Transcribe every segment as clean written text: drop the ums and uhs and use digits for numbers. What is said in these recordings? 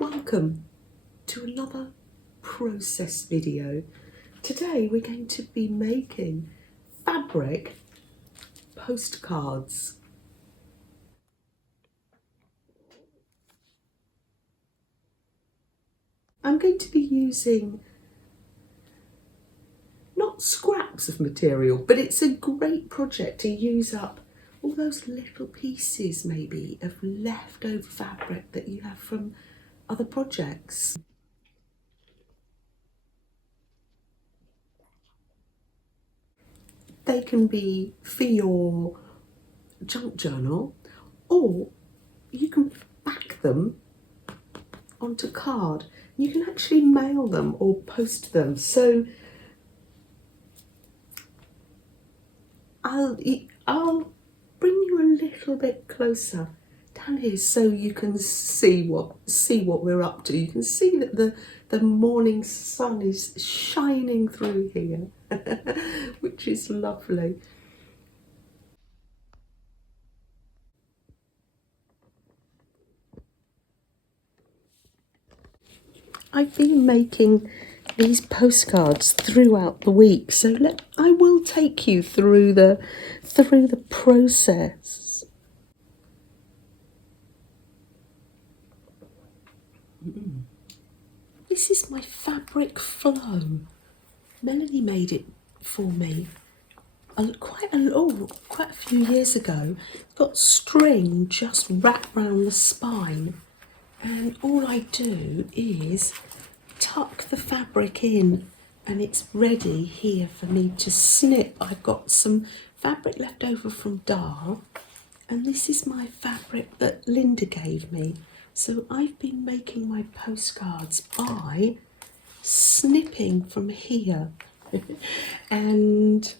Welcome to another process video. Today we're going to be making fabric postcards. I'm going to be using not scraps of material, but it's a great project to use up all those little pieces maybe of leftover fabric that you have from other projects. They can be for your junk journal, or you can back them onto card. You can actually mail them or post them. So I'll bring you a little bit closer down here so you can see what we're up to. You can see that the morning sun is shining through here, which is lovely. I've been making these postcards throughout the week, so I will take you through the process. This is my fabric flow. Melanie made it for me quite a few years ago. It's got string just wrapped around the spine, and all I do is tuck the fabric in and it's ready here for me to snip. I've got some fabric left over from Dar, and this is my fabric that Linda gave me. So I've been making my postcards by snipping from here. And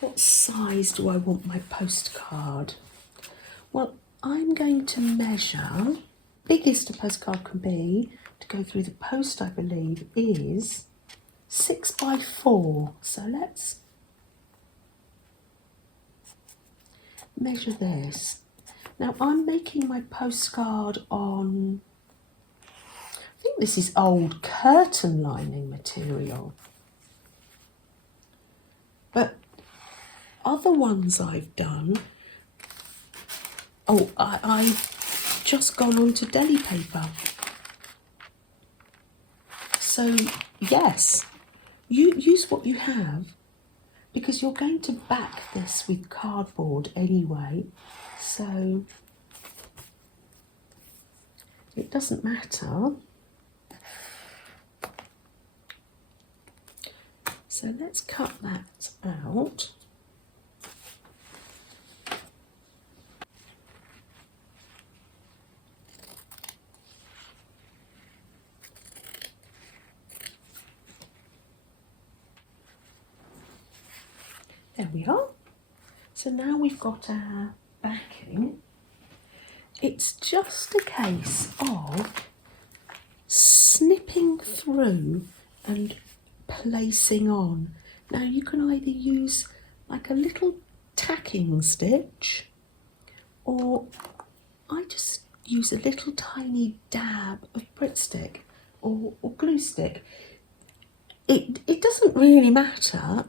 what size do I want my postcard? Well, I'm going to measure, biggest a postcard can be, to go through the post, I believe, is 6 by 4. So let's measure this. Now I'm making my postcard on, I think this is old curtain lining material, but other ones I've done, I've just gone on to deli paper. So yes, you use what you have, because you're going to back this with cardboard anyway, so it doesn't matter. So let's cut that out. There we are. So now we've got our backing. It's just a case of snipping through and placing on. Now you can either use like a little tacking stitch, or I just use a little tiny dab of Brit stick or glue stick. It doesn't really matter.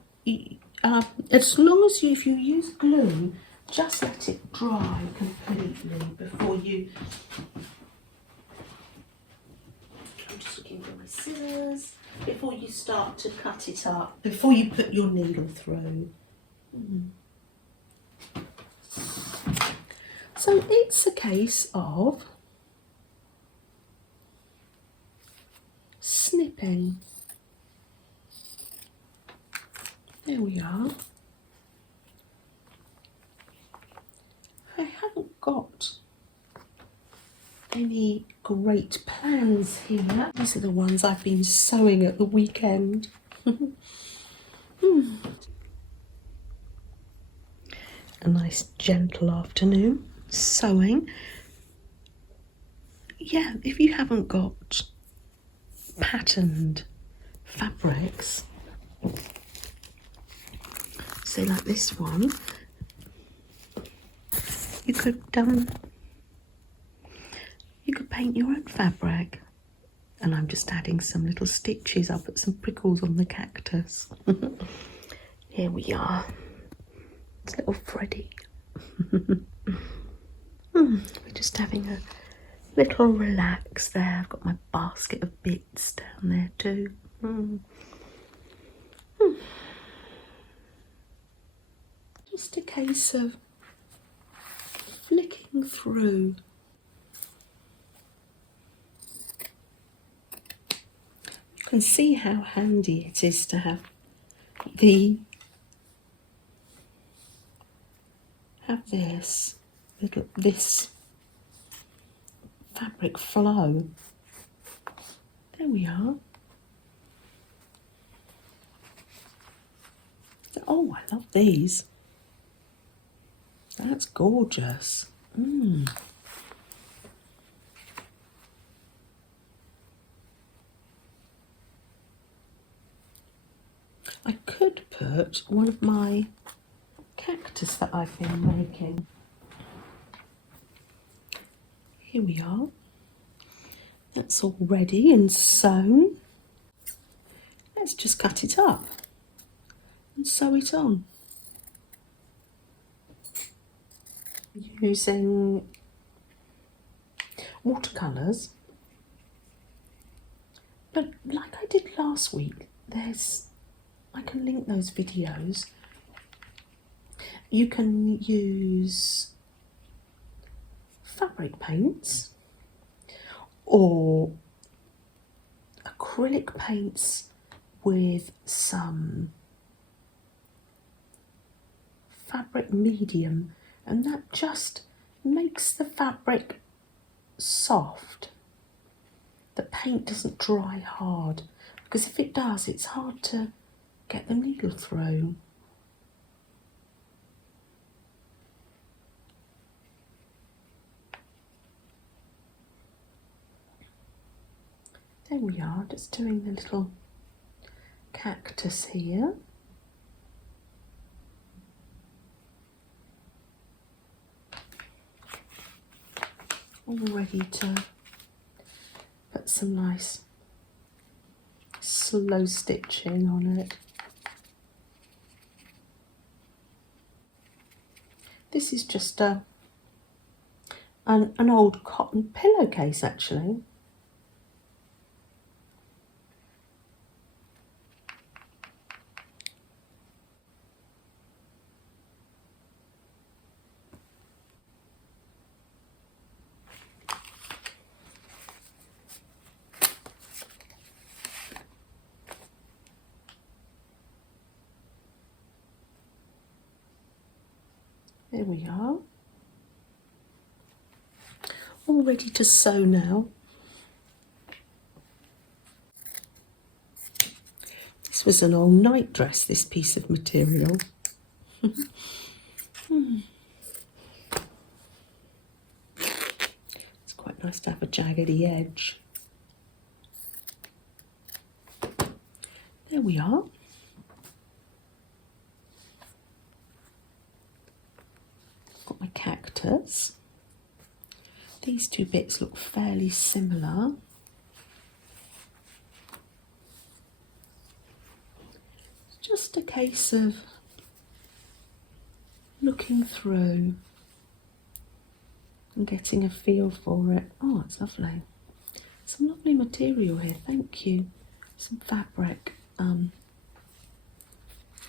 As long as if you use glue, just let it dry completely before you. I'm just looking for my scissors. Before you start to cut it up, before you put your needle through. So it's a case of snipping. There we are. I haven't got any great plans here. These are the ones I've been sewing at the weekend. A nice gentle afternoon sewing. Yeah, if you haven't got patterned fabrics, say like this one, you could paint your own fabric. And I'm just adding some little stitches. I'll put some prickles on the cactus. Here we are. It's little Freddy. We're just having a little relax there. I've got my basket of bits down there too. Just a case of flicking through. You can see how handy it is to have this fabric flow. There we are. Oh, I love these. That's gorgeous. I could put one of my cactus that I've been making. Here we are. That's all ready and sewn. Let's just cut it up and sew it on. Using watercolours, but like I did last week, I can link those videos. You can use fabric paints or acrylic paints with some fabric medium, and that just makes the fabric soft. The paint doesn't dry hard, because if it does, it's hard to get the needle through. There we are, just doing the little cactus here. All ready to put some nice slow stitching on it. This is just an old cotton pillowcase actually. There we are. All ready to sew now. This was an old night dress, this piece of material. It's quite nice to have a jaggedy edge. There we are. Got my cactus. These two bits look fairly similar. It's just a case of looking through and getting a feel for it. Oh, it's lovely. Some lovely material here, thank you. Some fabric,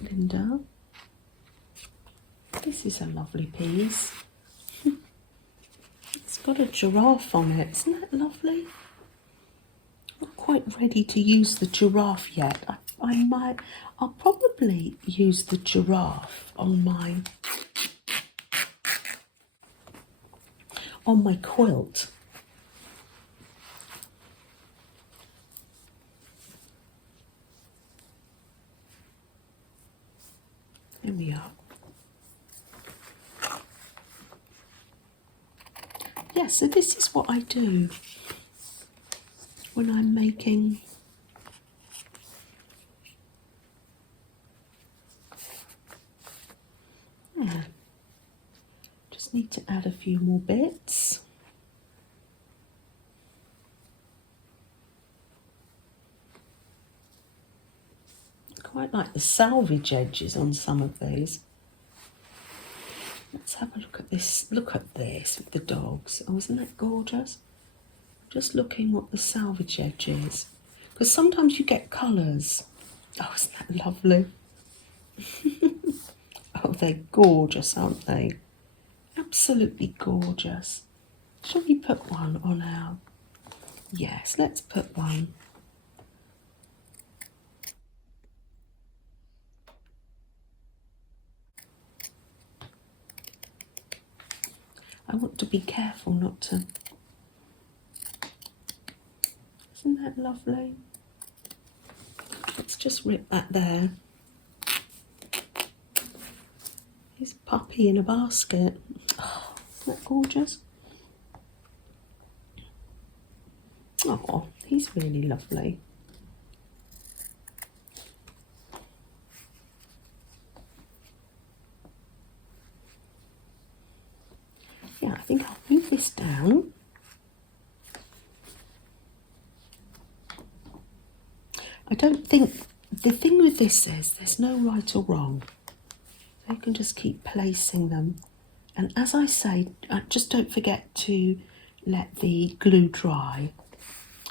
Linda. This is a lovely piece. It's got a giraffe on it, isn't that lovely? Not quite ready to use the giraffe yet. I'll probably use the giraffe on my quilt. There we are. Yeah, so this is what I do when I'm making just need to add a few more bits. Quite like the salvage edges on some of these. Let's have a look at this. Look at this with the dogs. Oh, isn't that gorgeous? Just looking what the salvage edge is. Because sometimes you get colours. Oh, isn't that lovely? Oh, they're gorgeous, aren't they? Absolutely gorgeous. Shall we put one on our... Yes, let's put one. I want to be careful not to... Isn't that lovely? Let's just rip that there. His puppy in a basket. Oh, isn't that gorgeous? Oh, he's really lovely. Yeah, I think I'll move this down. I don't think, the thing with this is there's no right or wrong. So you can just keep placing them. And as I say, just don't forget to let the glue dry.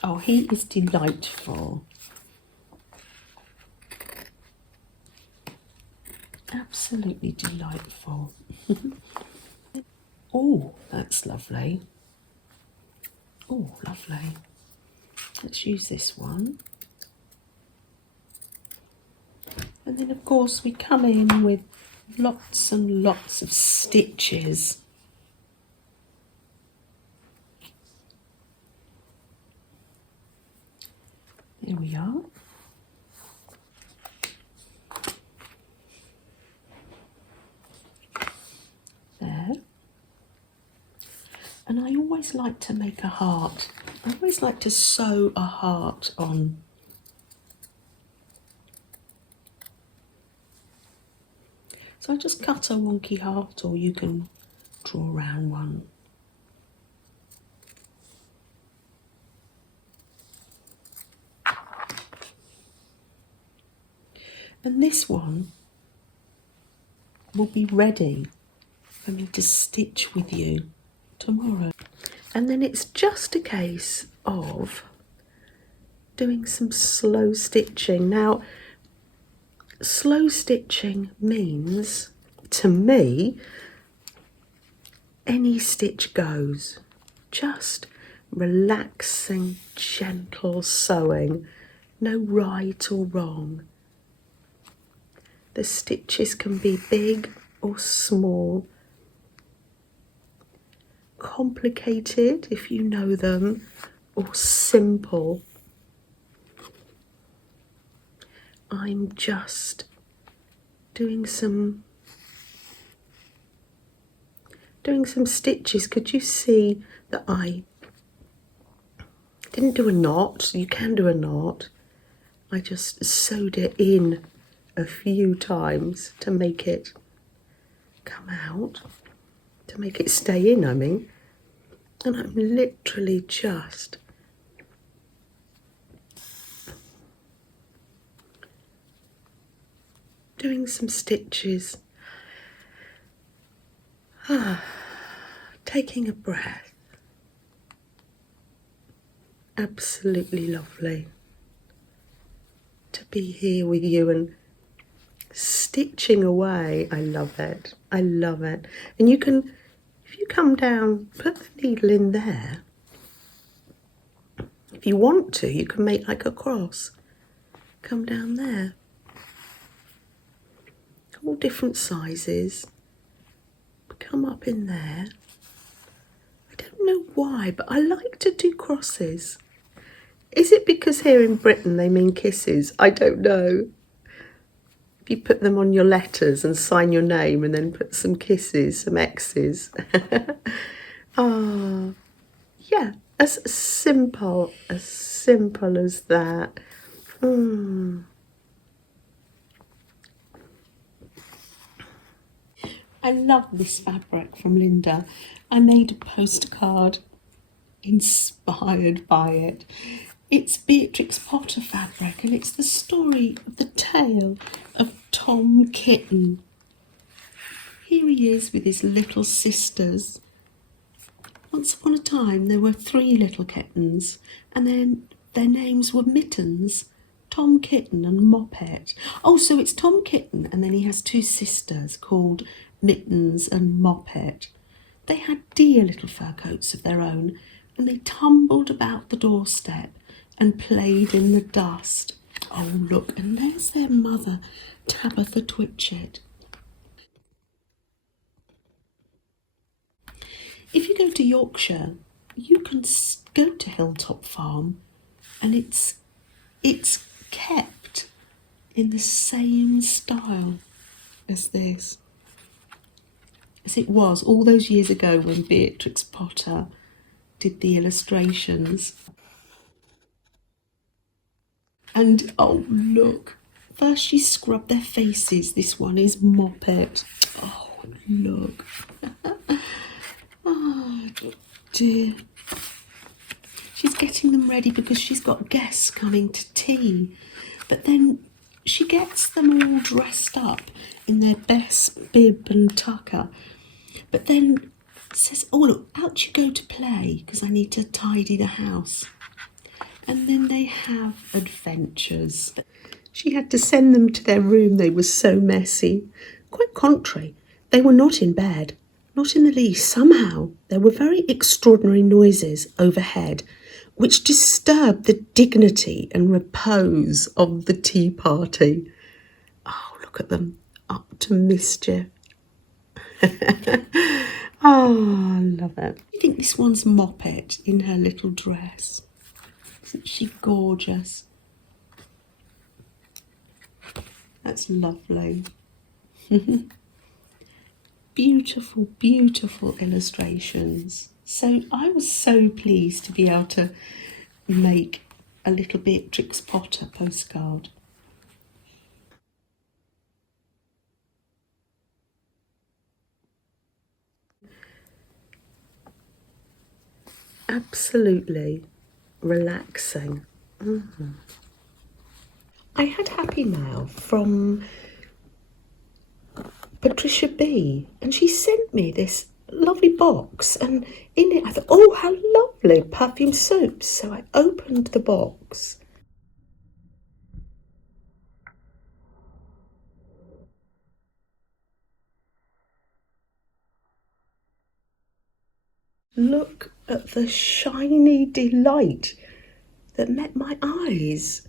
Oh, he is delightful. Absolutely delightful. Oh, that's lovely. Oh, lovely. Let's use this one. And then, of course, we come in with lots and lots of stitches. There we are. There. And I always like to make a heart. I always like to sew a heart on. So I just cut a wonky heart, or you can draw around one. And this one will be ready for me to stitch with you tomorrow. And then it's just a case of doing some slow stitching. Now, slow stitching means, to me, any stitch goes. Just relaxing, gentle sewing. No right or wrong. The stitches can be big or small. Complicated, if you know them, or simple. I'm just doing some stitches. Could you see that I didn't do a knot? You can do a knot. I just sewed it in a few times to make it come out, to make it stay in, I mean. And I'm literally just doing some stitches. Taking a breath. Absolutely lovely to be here with you and stitching away. I love it. I love it. And you can, if you come down, put the needle in there. If you want to, you can make like a cross. Come down there. All different sizes. Come up in there. I don't know why, but I like to do crosses. Is it because here in Britain they mean kisses? I don't know. If you put them on your letters and sign your name and then put some kisses, some X's. Ah, yeah, as simple as that. I love this fabric from Linda. I made a postcard inspired by it. It's Beatrix Potter fabric, and it's the story of the tale of Tom Kitten. Here he is with his little sisters. Once upon a time there were 3 little kittens, and then their names were Mittens, Tom Kitten and Moppet. Oh, so it's Tom Kitten, and then he has 2 sisters called Mittens and Moppet. They had dear little fur coats of their own, and they tumbled about the doorstep and played in the dust. Oh, look, and there's their mother, Tabitha Twitchett. If you go to Yorkshire, you can go to Hilltop Farm, and it's kept in the same style as this, as it was all those years ago when Beatrix Potter did the illustrations. And oh, look, first she scrubbed their faces. This one is Moppet. Oh, look. Oh, dear. She's getting them ready because she's got guests coming to tea. But then she gets them all dressed up in their best bib and tucker. But then says, oh, look, out you go to play because I need to tidy the house. And then they have adventures. She had to send them to their room. They were so messy. Quite contrary, they were not in bed. Not in the least. Somehow there were very extraordinary noises overhead which disturbed the dignity and repose of the tea party. Oh, look at them, up to mischief. Oh, I love it. I think this one's Moppet in her little dress. Isn't she gorgeous? That's lovely. Beautiful, beautiful illustrations. So I was so pleased to be able to make a little Beatrix Potter postcard. Absolutely relaxing. I had happy mail from Patricia B, and she sent me this lovely box, and in it I thought, oh, how lovely, perfume soaps. So I opened the box. Look at the shiny delight that met my eyes.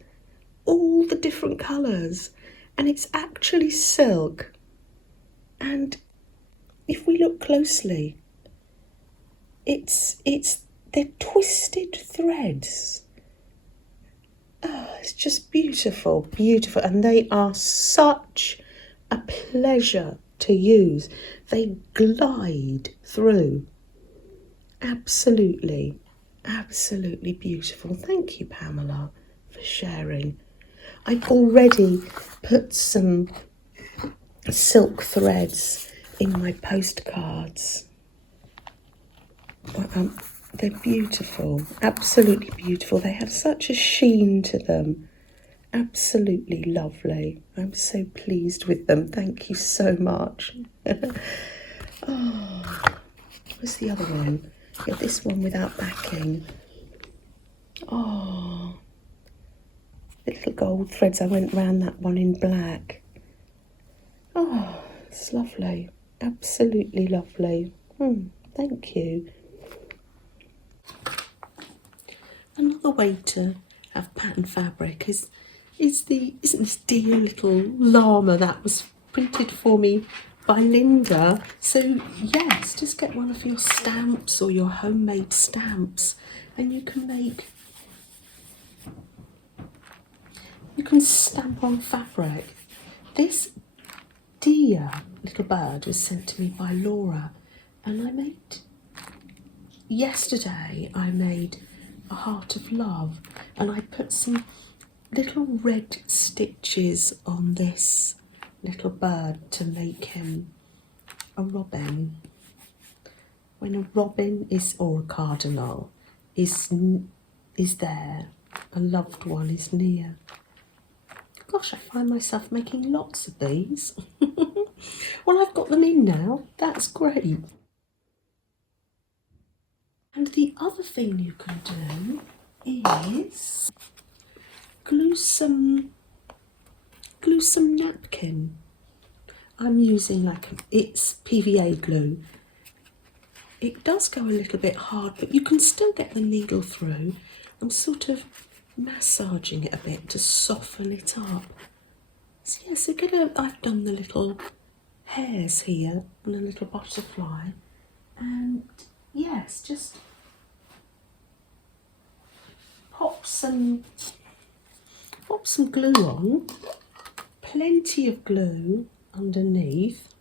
All the different colours, and it's actually silk. And if we look closely, they're twisted threads. Oh, it's just beautiful, beautiful. And they are such a pleasure to use. They glide through. Absolutely, absolutely beautiful. Thank you, Pamela, for sharing. I've already put some silk threads in my postcards. They're beautiful, absolutely beautiful. They have such a sheen to them. Absolutely lovely. I'm so pleased with them. Thank you so much. Oh, what's the other one? Yeah, this one without backing. Oh, little gold threads. I went round that one in black. Oh, it's lovely. Absolutely lovely. Thank you. Another way to have pattern fabric isn't this dear little llama that was printed for me by Linda. So yes, just get one of your stamps or your homemade stamps, and you can stamp on fabric. This dear little bird was sent to me by Laura, and yesterday I made a heart of love, and I put some little red stitches on this little bird to make him a robin. When a robin or a cardinal is there, a loved one is near. Gosh, I find myself making lots of these. Well, I've got them in now. That's great. And the other thing you can do is glue some napkin. I'm using it's PVA glue. It does go a little bit hard, but you can still get the needle through. I'm sort of massaging it a bit to soften it up. So yeah, so I've done the little hairs here and a little butterfly, and yes, just pop some glue on, plenty of glue underneath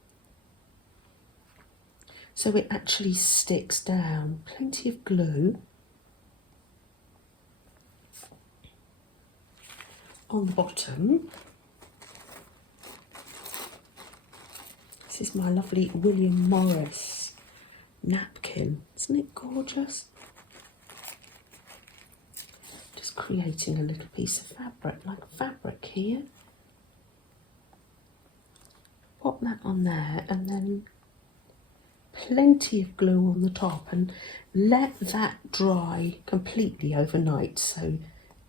so it actually sticks down. Plenty of glue on the bottom. This is my lovely William Morris napkin. Isn't it gorgeous? Just creating a little piece of fabric here. Pop that on there, and then plenty of glue on the top, and let that dry completely overnight so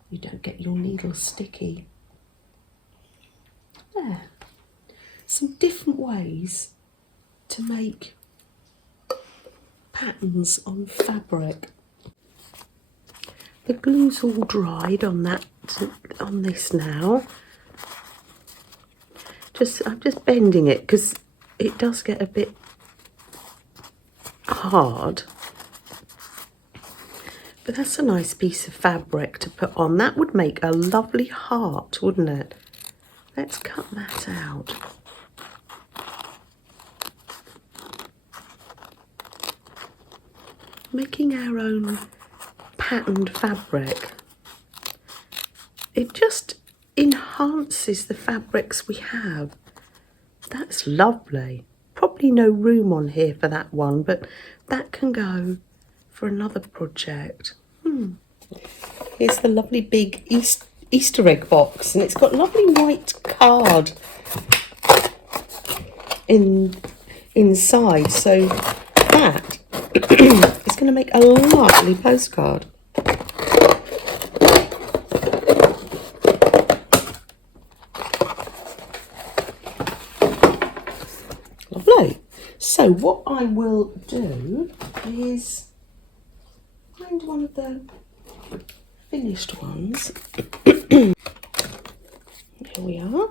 you don't get your needle sticky. There. Some different ways to make patterns on fabric. The glue's all dried on this now. I'm just bending it because it does get a bit hard. But that's a nice piece of fabric to put on. That would make a lovely heart, wouldn't it? Let's cut that out. Making our own patterned fabric, it just enhances the fabrics we have. That's lovely. Probably no room on here for that one, but that can go for another project. Here's the lovely big Easter egg box, and it's got lovely white card inside, so that is going to make a lovely postcard. Lovely. So what I will do is find one of the finished ones. Here we are.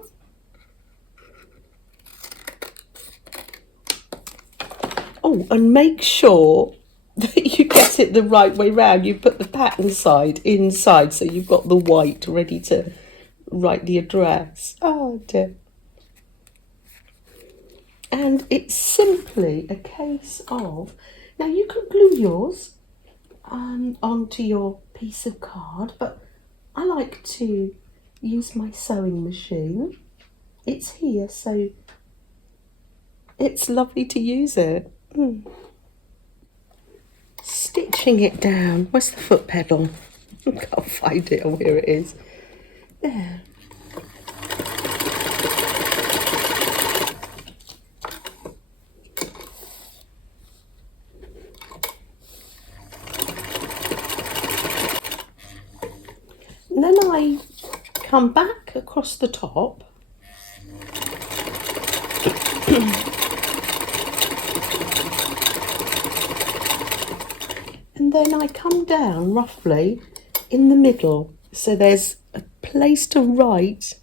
Oh, and make sure that you get it the right way round. You put the pattern side inside, so you've got the white ready to write the address. Oh dear. And it's simply a case of, now you can glue yours onto your piece of card, but I like to use my sewing machine. It's here, so it's lovely to use it. Stitching it down. Where's the foot pedal? I can't find it. Oh, here it is. There. And then I come back across the top and then I come down roughly in the middle, so there's a place to write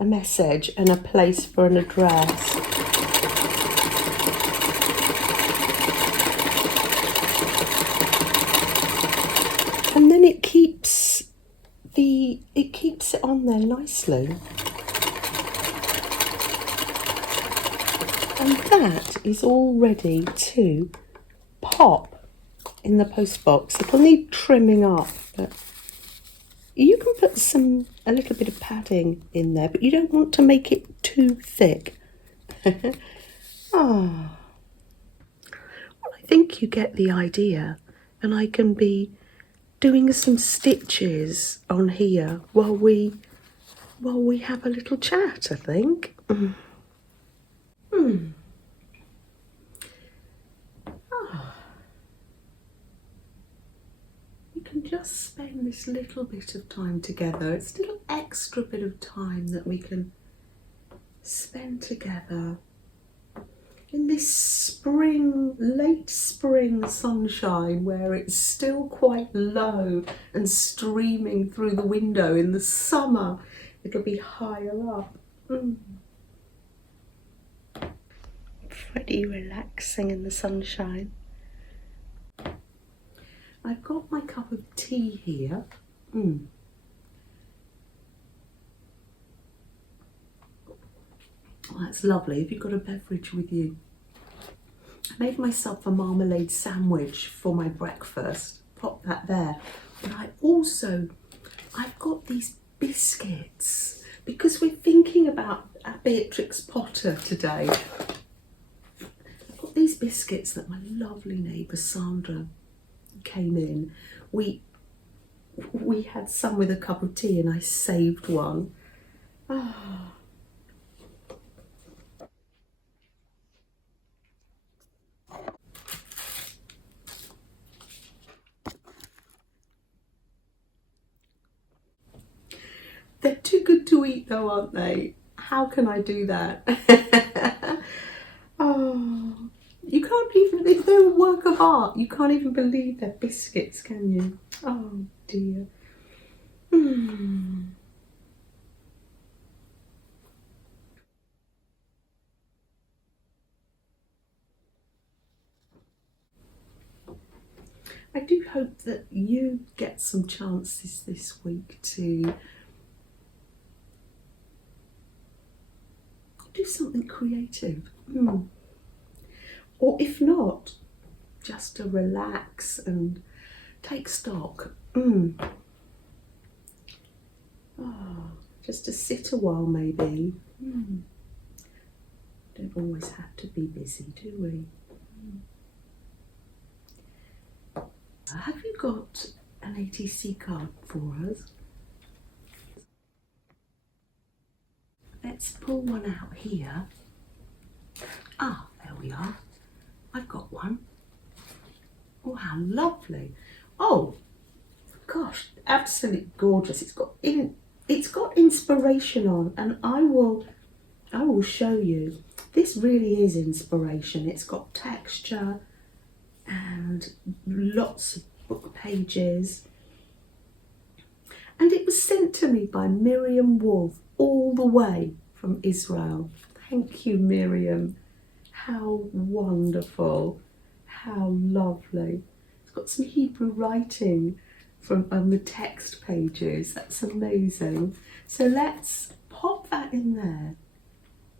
a message and a place for an address. And then it keeps it on there nicely. And that is all ready to pop in the post box. It'll need trimming up, but you can put a little bit of padding in there, but you don't want to make it too thick. Well, I think you get the idea, and I can be doing some stitches on here while we have a little chat, I think. We can just spend this little bit of time together. It's a little extra bit of time that we can spend together in this spring, late spring sunshine where it's still quite low and streaming through the window. In the summer, it'll be higher up. Pretty relaxing in the sunshine. I've got my cup of tea here. Oh, that's lovely. Have you got a beverage with you? I made myself a marmalade sandwich for my breakfast. Pop that there. But I've got these biscuits because we're thinking about Beatrix Potter today. I've got these biscuits that my lovely neighbour Sandra came in. We had some with a cup of tea and I saved one. They're too good to eat though, aren't they? How can I do that? Oh, you can't even, if they're a work of art, you can't even believe they're biscuits, can you? Oh dear. I do hope that you get some chances this week to do something creative. Or if not, just to relax and take stock. Just to sit a while maybe. Don't always have to be busy, do we? Have you got an ATC card for us? Let's pull one out here. Ah, there we are. I've got one. Oh, how lovely. Oh, gosh, absolutely gorgeous. It's got inspiration on, and I will show you. This really is inspiration. It's got texture and lots of book pages. And it was sent to me by Miriam Wolf all the way from Israel. Thank you, Miriam. How wonderful. How lovely. It's got some Hebrew writing on the text pages. That's amazing. So let's pop that in there,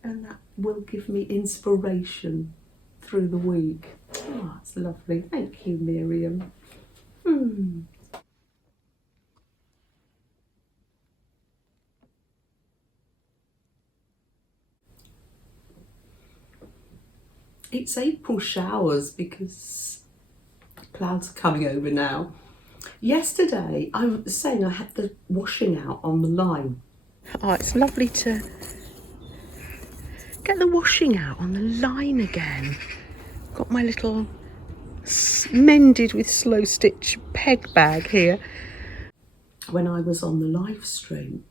and that will give me inspiration through the week. Oh, that's lovely. Thank you, Miriam. It's April showers because clouds are coming over now. Yesterday, I was saying I had the washing out on the line. Oh, it's lovely to get the washing out on the line again. Got my little mended with slow stitch peg bag here. When I was on the live stream,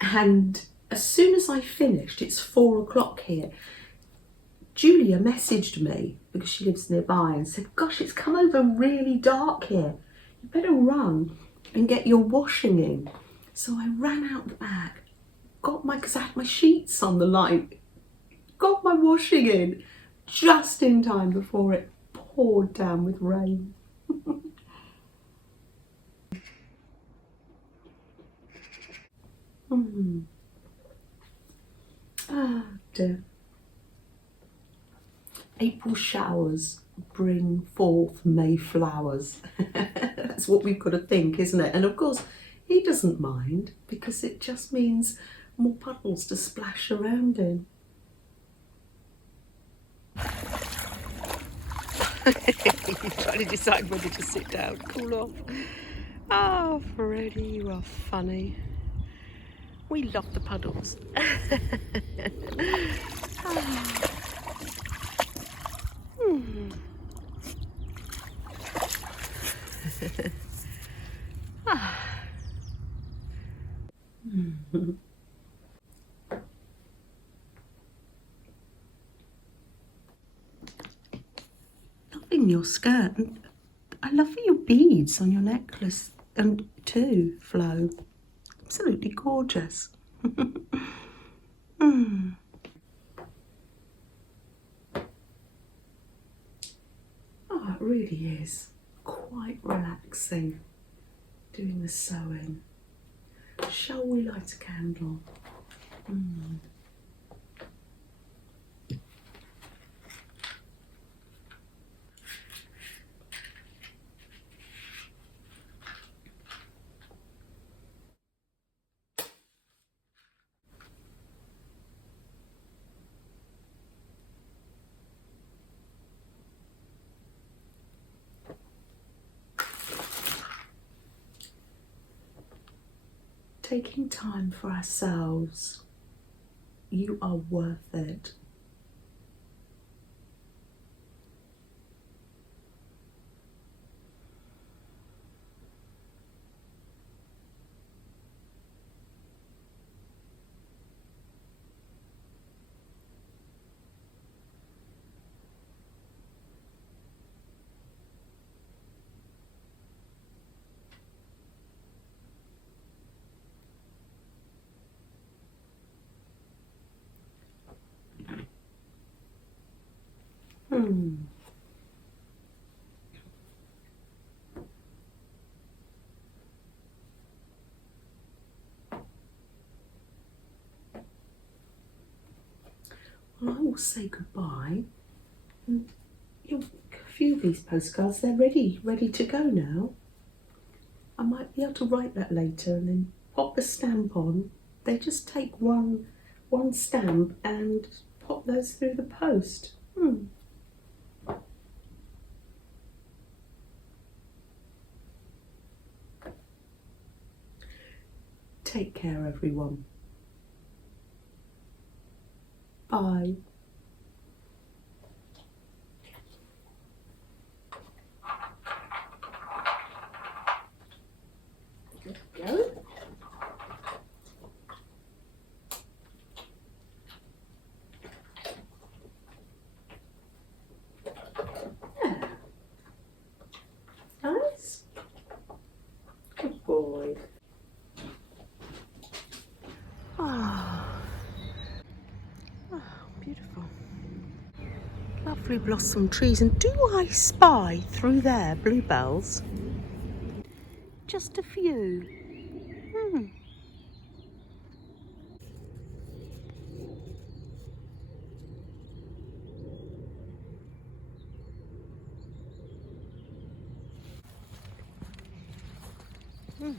and as soon as I finished, it's 4 o'clock here, Julia messaged me because she lives nearby and said, gosh, it's come over really dark here. You better run and get your washing in. So I ran out the bag, because I had my sheets on the line, got my washing in just in time before it poured down with rain. Ah, dear. April showers bring forth May flowers. That's what we've got to think, isn't it? And of course, he doesn't mind because it just means more puddles to splash around in. You're trying to decide whether to sit down, cool off. Oh, Freddie, you are funny. We love the puddles. Hmm. Loving your skirt. And I love your beads on your necklace and too, Flo. Absolutely gorgeous. Mm. Oh, it really is quite relaxing doing the sewing. Shall we light a candle? Mm. Taking time for ourselves. You are worth it. Hmm. Well, I will say goodbye. And a few of these postcards, they're ready to go now. I might be able to write that later and then pop a stamp on. They just take one stamp and pop those through the post. Take care, everyone. Bye. Go. Yeah. Nice. Good boy. Ah, beautiful. Lovely blossom trees. And do I spy through there bluebells? Just a few. Hmm. Hmm.